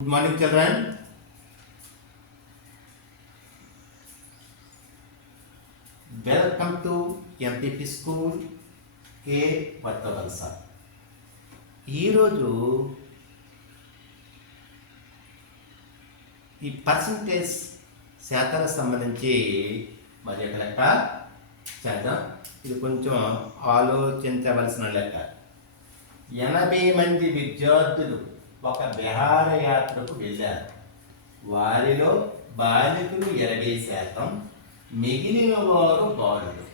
Good morning, children. Welcome to MPP School K Vattavalaಸ. ఈరోజు ఈ percentage శాతాలకు సంబంధించి మరి ఒక లెక్క చేద్దాం. ఇది కొంచెం ఆలోచించవలసిన లెక్క. 80 మంది విద్యార్థులు ఒక విహారయాత్రకు వెళ్ళారు. వారిలో బాలికలు 20%, మిగిలిన వారు బాలురు.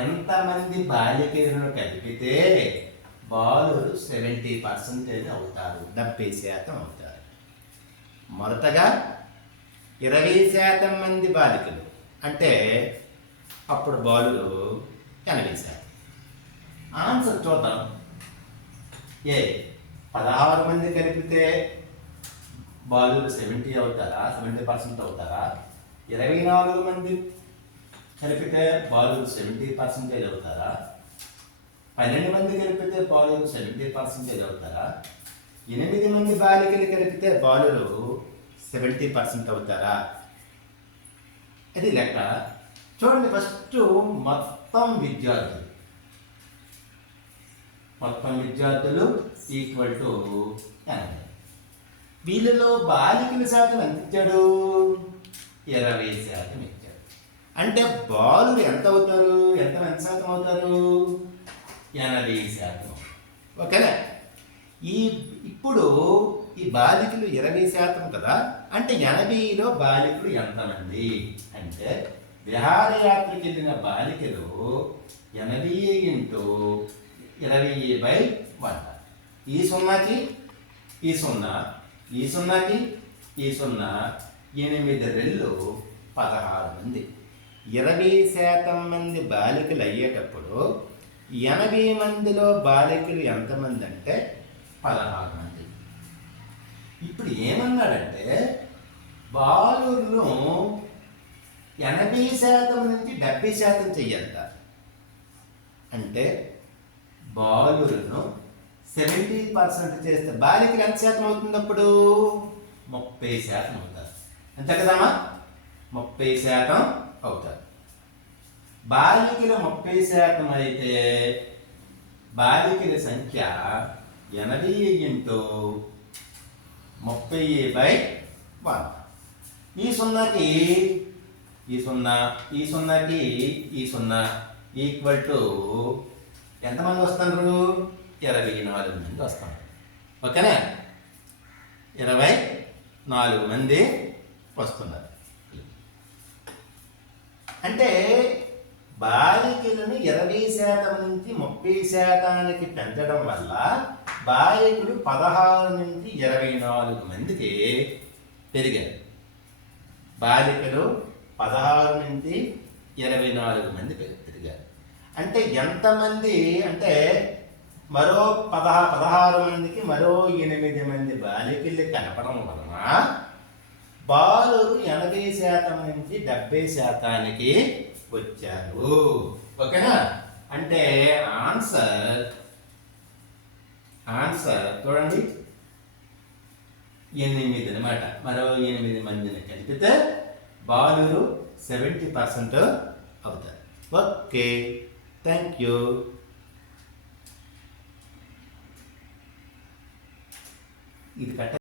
ఎంతమంది బాలికలను కలిపితే బాలురు 70% అవుతారు, 70% అవుతారు. మొదటగా 20% మంది బాలికలు అంటే అప్పుడు బాలురు 80%. ఆన్సర్ చూద్దాం. 16 మంది కలిపితే బాలురు 70 అవుతారా, 70% అవుతారా? 24 మంది కలిపితే బాలురు 70% అవుతారా? 12 మంది కలిపితే బాలురు 70% అవుతారా? 8 మంది బాలికలు కలిపితే బాలురు 70% అవుతారా? ఇది లెక్క. చూడండి, ఫస్ట్ మొత్తం విద్యార్థులు ఈక్వల్ టు 80. వీళ్ళలో బాలికల శాతం ఎంత ఇచ్చాడు? 20% ఇచ్చాడు. అంటే బాలురు ఎంత అవుతారు? ఎంత శాతం అవుతారు? 80%. ఓకేనా? ఇప్పుడు ఈ బాలికలు 20% కదా, అంటే 80లో బాలికలు ఎంతమంది అంటే విహారయాత్రకు వెళ్ళిన బాలికలు 80 ఇంటూ 20/100. ఈ సున్నాకి ఈ సున్నా, ఈ సున్నాకి ఈ సున్నా, 8 రెళ్ళు 16 మంది. 20% మంది బాలికలు అయ్యేటప్పుడు 80 మందిలో బాలికలు ఎంతమంది అంటే 16 మంది. ఇప్పుడు ఏమన్నాడంటే బాలులను 80% నుంచి 70% చెయ్యాలట. అంటే బాలులను 70% చేస్తే బాలికలు ఎంత శాతం అవుతుంది? అప్పుడు 30% అవుతారు. అంతే కదమ్మా? 30% అవుతారు. బాలికలు 30% అయితే బాలికల సంఖ్య 80 ఇంటూ 30/100. ఈ సున్నాకి ఈ సున్నా, ఈ సున్నాకి ఈ సున్నా ఈక్వల్ టు ఎంతమంది వస్తున్నారు? 24 మంది వస్తారు. ఓకేనా? 24 మంది వస్తున్నారు. అంటే బాలికలను 20% నుంచి 30%కి పెంచడం వల్ల బాలికలు 16 నుంచి 24 మందికి పెరిగారు. బాలికలు 16 నుంచి 24 మంది పెరిగారు. అంటే ఎంతమంది అంటే మరో 16 మందికి మరో 8 మంది బాలికలు కలపడం వలన బాలురు 80% నుంచి 70%కి వచ్చారు. ఓకేనా? అంటే ఆన్సర్ చూడండి 8 అన్నమాట. మరో 8 మందిని కలిపితే బాలురు 70% అవుతారు. Okay, thank you. ఇది కట్ట